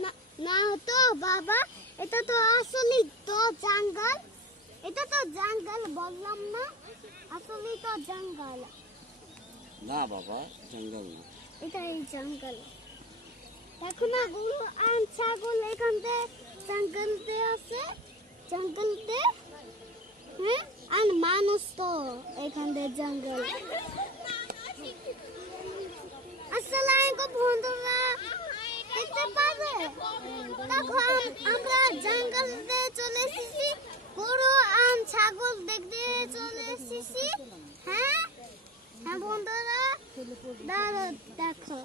না না তো বাবা, এটা তো আসলে তো জঙ্গল। এটা তো জঙ্গল বললাম না, আসলে তো জঙ্গল। না বাবা, জঙ্গল না। এটা এই জঙ্গল। দেখো না গরু আর ছাগল এখানতে জঙ্গলতে আছে, জঙ্গলতে। হ্যাঁ, আর মানুষ তো এখানতে জঙ্গল। আসসালামু বন্ধুরা, দেখতে পাবে দেখো আমরা জঙ্গলে চলে এসেছি, গরু আর ছাগল দেখতে চলে এসেছি। হ্যাঁ হ্যাঁ বন্ধুরা, দাঁড়াও দেখো,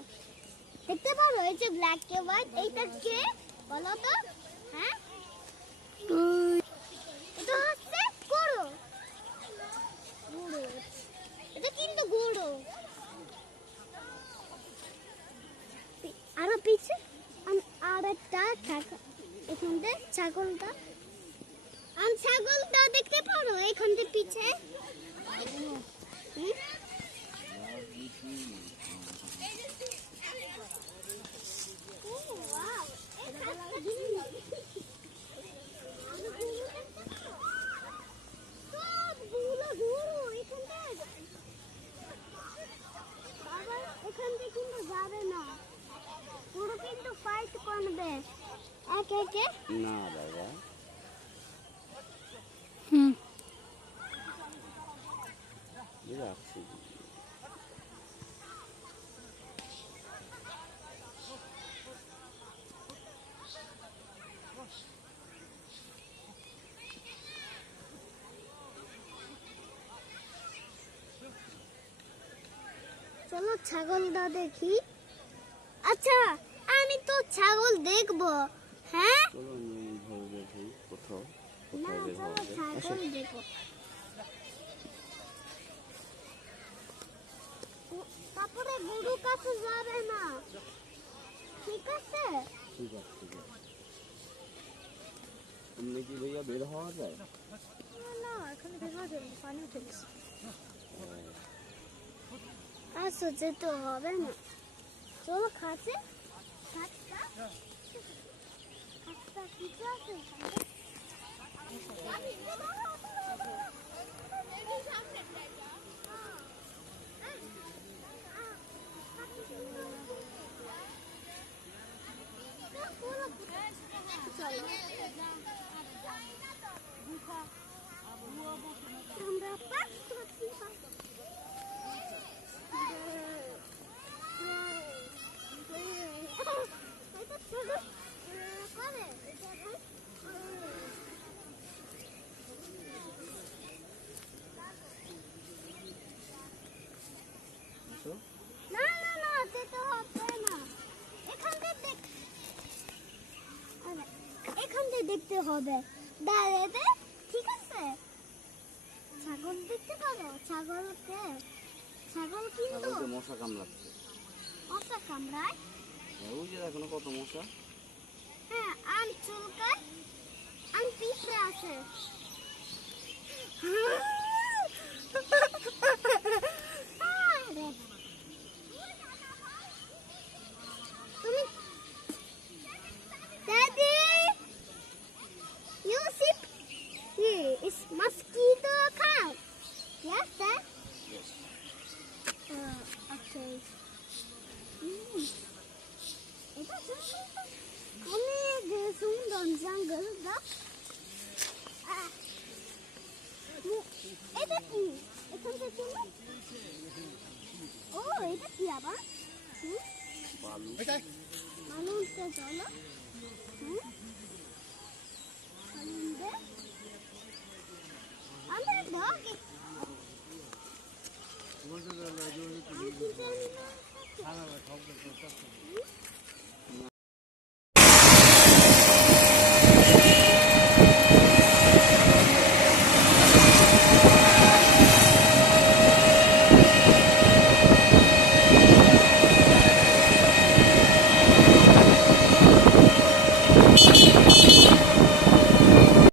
দেখতে পারো এই যে ব্ল্যাক কে হোয়াইট, এইটা কে বলো তো? হ্যাঁ, এটা হচ্ছে গরু। গরু, এটা কিন্তু গরু। আরো পিছে আর একটা এখান থেকে ছাগলটা, আর ছাগলটা দেখতে পারো এখান থেকে পিছে। এখান থেকে কিন্তু যাবে না, পুরো কিন্তু ফাইট করবে একে একে। না বাবা। যাচ্ছি। চলো ছাগলটা দেখি। আচ্ছা, আমি তো ছাগল দেখবো। হ্যাঁ, চলো ভাবে দেখি কোথাও না কোথাও বের চলো হওয়া যায়। আসো। ছাগল দেখো। তারপরে গরু কাছে যাবে না, ঠিক আছে? ঠিক আছে, ঠিক আছে। এমনি কি ভাইয়া বের হওয়া যায়? না এখানে বের হওয়া যাবে না, পানি উঠে গেছে। কাছে যেতে হবে না, চলো খাচ্ছে। খাচ্ছা খাচ্ছা কিছু আছে আমরা পাস করছি। আসো। না না না, যেতে হবে না, এখান থেকে এখান থেকে দেখতে হবে দাঁড়াতে, ঠিক আছে? ছাগল দেখতে পারো, ছাগলকে, ছাগল কিন্তু ছাগলকে মশা কামড়াচ্ছে। মশা কামড়ায়। ওই যে দেখো না কত মশা। হ্যাঁ, আর চুলকায়, আর পিঁপড়ে আছে। তুমি Daddy, you see here is mosquito count. Yes, Dad? Yes. Okay. এটা অনেক সুন্দর জঙ্গল। এটা কি এখান থেকে? ও এটা কি আবার? বালু। মানুষটা চলো। আমরা ঢোকে বলতে গেলে